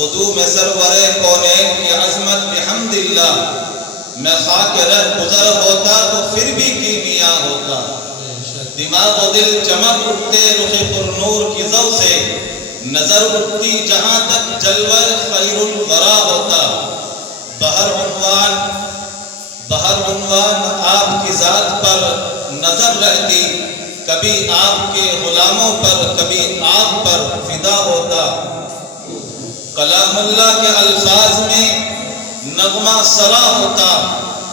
قدوم سرور کونین کی عظمت بحمد اللہ میں خاک رہ گزر ہوتا تو پھر بھی کیمیا ہوتا، دماغ و دل چمک اٹھتے رخ پر نور کی ضو سے، نظر اٹھتی جہاں تک جلوہ خیر الورا ہوتا، بہر عنوان آپ کی ذات پر نظر رہتی، کبھی آپ کے غلاموں پر کبھی آپ پر فدا ہوتا، کلام اللہ کے الفاظ میں نغمہ سرا ہوتا،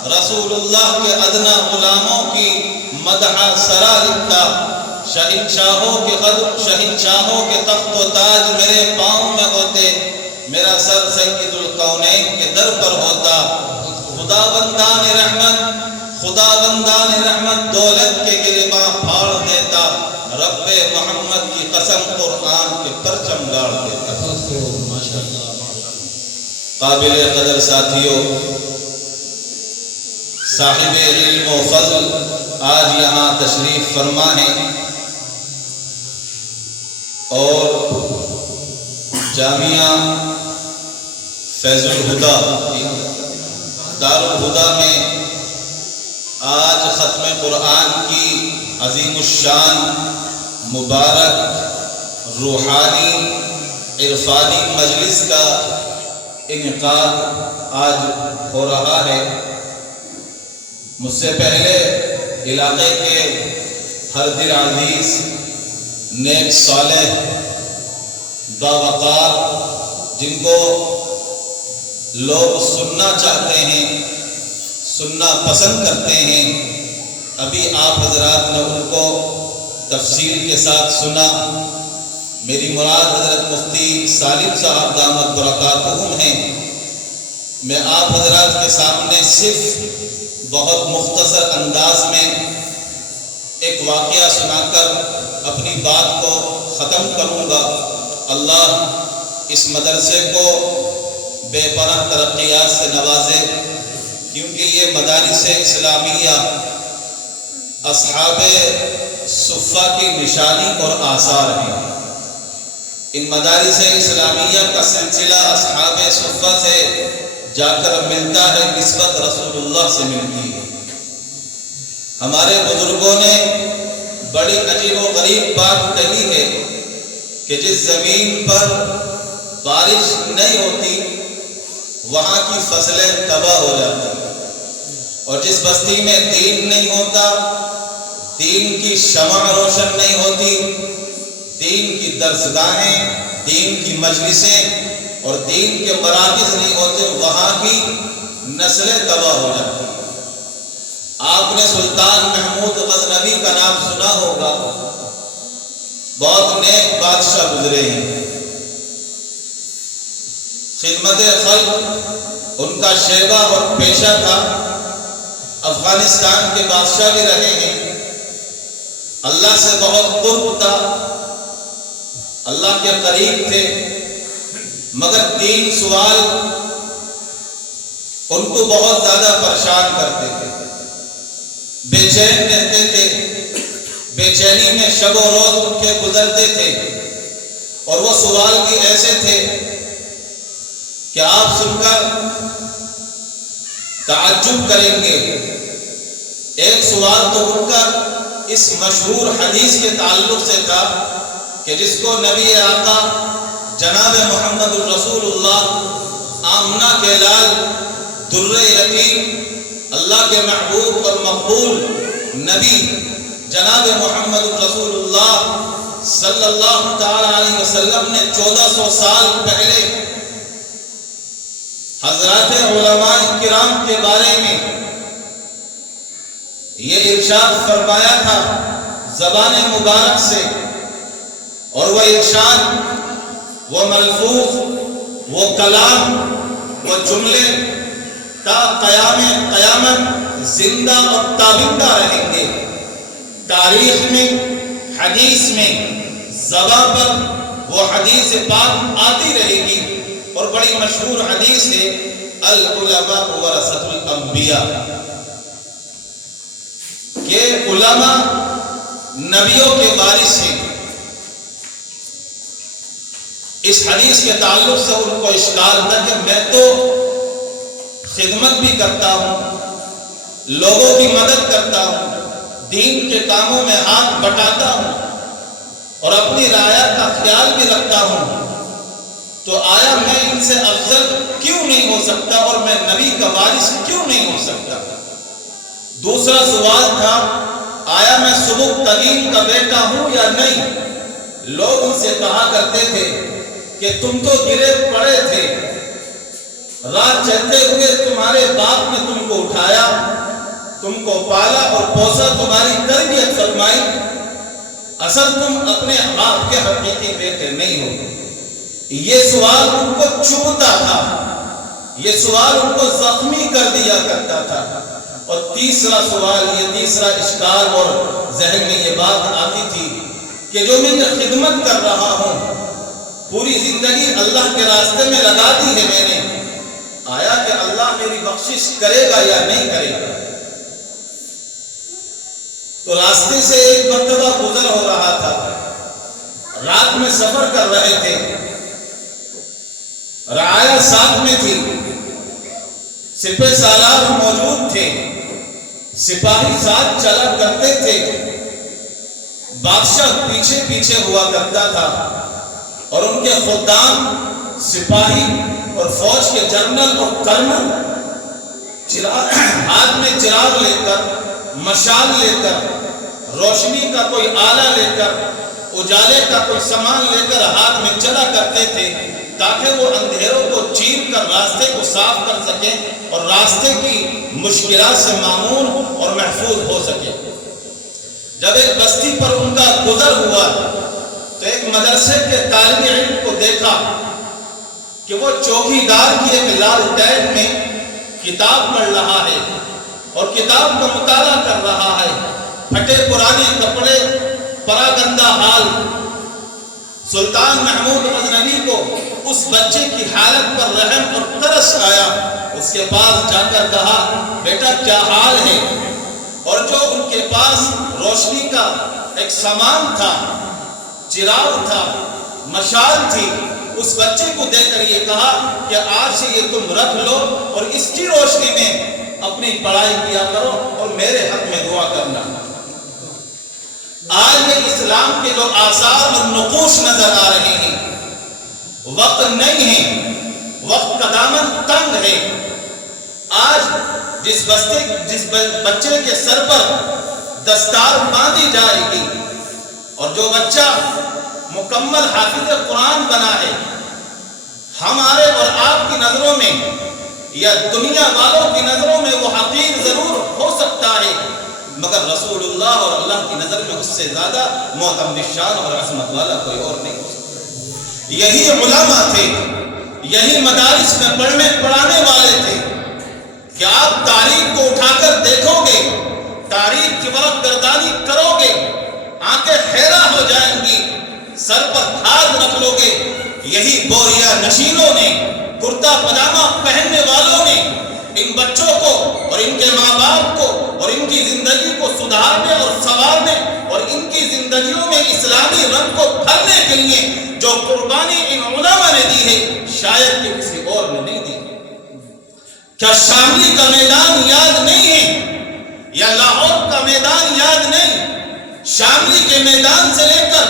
رسول اللہ کے ادنا غلاموں کی مدح سرا لکھتا، شہنشاہوں کے تخت و تاج میرے پاؤں میں ہوتے، میرا سر سید الکونین کے در پر ہوتا، خدا بندان رحمت دولت کے گریباں پھاڑ دیتا، رب محمد کی قسم قرآن کے پرچم گاڑ دیتا۔ قابل قدر ساتھیوں، صاحب علم و فضل آج یہاں تشریف فرما ہیں اور جامعہ فیض الہدا دار الہدا میں آج ختم قرآن کی عظیم الشان مبارک روحانی عرفانی مجلس کا انعقاد آج ہو رہا ہے۔ مجھ سے پہلے علاقے کے ہر دل عزیز، نیک صالح، باوقار، جن کو لوگ سننا چاہتے ہیں، سننا پسند کرتے ہیں، ابھی آپ حضرات نے ان کو تفصیل کے ساتھ سنا۔ میری مراد حضرت مفتی سالم صاحب دامت برکاتہم ہیں۔ میں آپ حضرات کے سامنے صرف بہت مختصر انداز میں ایک واقعہ سنا کر اپنی بات کو ختم کروں گا۔ اللہ اس مدرسے کو بے پناہ ترقیات سے نوازے، کیونکہ یہ مدارس اسلامیہ اصحاب صفہ کی نشانی اور آثار ہیں۔ ان مدارس اسلامیہ کا سلسلہ اصحاب صفہ سے جا کر ملتا ہے، نسبت رسول اللہ سے ملتی ہے۔ ہمارے بزرگوں نے بڑی عجیب و غریب بات کہی ہے کہ جس زمین پر بارش نہیں ہوتی وہاں کی فصلیں تباہ ہو جاتی، اور جس بستی میں دین نہیں ہوتا، دین کی شمع روشن نہیں ہوتی، دین کی درسگاہیں، دین کی مجلسیں اور دین کے مراکز نہیں ہوتے، وہاں کی نسلیں تباہ ہو جاتی ہیں۔ آپ نے سلطان محمود غزنوی کا نام سنا ہوگا، بہت نیک بادشاہ گزرے ہیں، خدمت خلق ان کا شیبہ اور پیشہ تھا، افغانستان کے بادشاہ بھی رہے ہیں، اللہ سے بہت قرب تھا، اللہ کے قریب تھے، مگر تین سوال ان کو بہت زیادہ پریشان کرتے تھے، بے چین رہتے تھے، بے چینی میں شب و روز ان کے گزرتے تھے، اور وہ سوال بھی ایسے تھے کہ آپ سن کر تعجب کریں گے۔ ایک سوال تو ان کا اس مشہور حدیث کے تعلق سے تھا کہ جس کو نبی آقا جناب محمد الرسول اللہ آمنہ کے لال در یتیم اللہ کے محبوب اور مقبول نبی جناب محمد الرسول اللہ صلی اللہ تعالی علیہ وسلم نے 1400 سال پہلے حضرات علماء کرام کے بارے میں یہ ارشاد فرمایا تھا زبان مبارک سے، اور وہ ارشاد، وہ ملفوظ، وہ کلام، وہ جملے تا قیامت زندہ اور تابندہ رہیں گے۔ تاریخ میں، حدیث میں، زبان پر وہ حدیث پاک آتی رہے گی، اور بڑی مشہور حدیث ہے العلماء ورثۃ الانبیاء، کہ علماء نبیوں کے وارث ہیں۔ اس حدیث کے تعلق سے ان کو اشکال تھا کہ میں تو خدمت بھی کرتا ہوں، لوگوں کی مدد کرتا ہوں، دین کے کاموں میں ہاتھ بٹاتا ہوں اور اپنی رعایا کا خیال بھی رکھتا ہوں، تو آیا میں ان سے افضل کیوں نہیں ہو سکتا اور میں نبی کا وارث کیوں نہیں ہو سکتا؟ دوسرا سوال تھا آیا میں سبک ترین کا بیٹا ہوں یا نہیں؟ لوگ ان سے کہا کرتے تھے کہ تم تو گرے پڑے تھے، رات چلتے ہوئے تمہارے باپ نے تم کو اٹھایا، تم کو پالا اور پوسا، تمہاری تربیت فرمائی، اصل تم اپنے باپ کے حقیقی بیٹے نہیں ہو۔ یہ سوال ان کو چبھتا تھا، یہ سوال ان کو زخمی کر دیا کرتا تھا۔ اور تیسرا سوال، یہ تیسرا اشکال اور ذہن میں یہ بات آتی تھی کہ جو میں یہ خدمت کر رہا ہوں، پوری زندگی اللہ کے راستے میں لگا دی ہے میں نے، آیا کہ اللہ میری بخشش کرے گا یا نہیں کرے گا؟ تو راستے سے ایک مرتبہ گزر ہو رہا تھا، رات میں سفر کر رہے تھے، رعایا ساتھ میں تھی، سپہ سالار موجود تھے، سپاہی ساتھ چلا کرتے تھے، بادشاہ پیچھے پیچھے ہوا کرتا تھا اور ان کے خدام، سپاہی اور فوج کے جنرل اور کرنل ہاتھ میں چراغ لے کر، مشال لے کر، روشنی کا کوئی آلہ لے کر، اجالے کا کوئی سامان لے کر ہاتھ میں چلا کرتے تھے تاکہ وہ اندھیروں کو چیر کر راستے کو صاف کر سکیں اور راستے کی مشکلات سے معمون اور محفوظ ہو سکے۔ جب ایک بستی پر ان کا گزر ہوا تو ایک مدرسے کے طالب علم کو دیکھا کہ وہ چوکیدار کی ایک لالٹین میں کتاب پڑھ رہا ہے اور کتاب کا مطالعہ کر رہا ہے، پھٹے پرانے کپڑے، پراگندہ حال۔ سلطان محمود غزنوی کو اس بچے کی حالت پر رحم اور ترس آیا، اس کے پاس جا کر کہا بیٹا کیا حال ہے؟ اور جو ان کے پاس روشنی کا ایک سامان تھا، چراغ تھا، مشال تھی، اس بچے کو دیکھ کر یہ کہا کہ آج سے یہ تم رکھ لو اور اس کی روشنی میں اپنی پڑھائی کیا کرو اور میرے حق میں دعا کرنا۔ آج میں اسلام کے جو آثار اور نقوش نظر آ رہے ہیں، وقت نہیں ہے، وقت کا دامن تنگ ہے۔ آج جس بچے کے سر پر دستار باندھی جائے گی اور جو بچہ مکمل حافظ قرآن بنا ہے، ہمارے اور آپ کی نظروں میں یا دنیا والوں کی نظروں میں وہ حقیر ضرور ہو سکتا ہے، مگر رسول اللہ اور اللہ کی نظر میں اس سے زیادہ معتمد شان اور عظمت والا کوئی اور نہیں ہو سکتا۔ یہی علماء تھے، یہی مدارس میں پڑھانے والے تھے کہ آپ تاریخ کو اٹھا کر دیکھو گے، تاریخ کی ورق گردانی کرو گے، آنکھیں حیرہ ہو جائیں گی، سر پر ہاتھ رکھ لو گے۔ یہی بوریا نشینوں نے، کرتا پجامہ پہننے والوں نے ان بچوں کو اور ان کے ماں باپ کو اور ان کی زندگی کو سدھارنے اور سنوارنے اور ان کی زندگیوں میں اسلامی رنگ کو بھرنے کے لیے جو قربانی ان علماء نے دی ہے، شاید کہ کسی اور نے نہیں دی۔ کیا شاملی کا میدان یاد نہیں ہے یا لاہور کا میدان یاد نہیں؟ شاملی کے میدان سے لے کر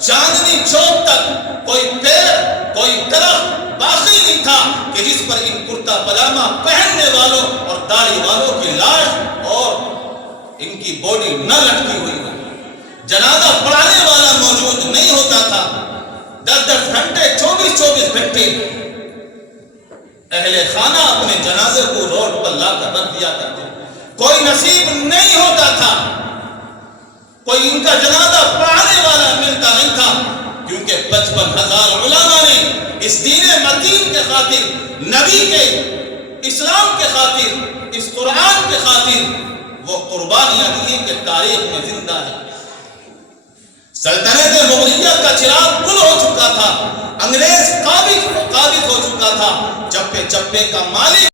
چاندنی چوک تک کوئی پیڑ، کوئی درخت باقی نہیں تھا کہ جس پر ان کرتا پجامہ پہننے والوں اور داڑھی والوں کی لاش اور ان کی باڈی نہ لٹکی ہوئی ہو۔ جنازہ پڑھانے والا موجود نہیں ہوتا تھا، 10 گھنٹے 24 گھنٹے اہل خانہ اپنے جنازے کو روڈ پر لا کر رکھ دیا کرتے۔ کوئی نصیب نہیں ہوتا تھا، کوئی ان کا جنازہ پڑھانے والا ملتا نہیں تھا، کیونکہ 55,000 علماء نے اس دین متین کے خاطر، نبی کے اسلام کے خاطر، اس قرآن کے خاطر وہ قربانیاں دی کہ تاریخ میں زندہ ہے۔ سلطنت مغلیہ کا چراغ گل ہو چکا تھا، انگریز قابض ہو چکا تھا، چپے چپے کا مالک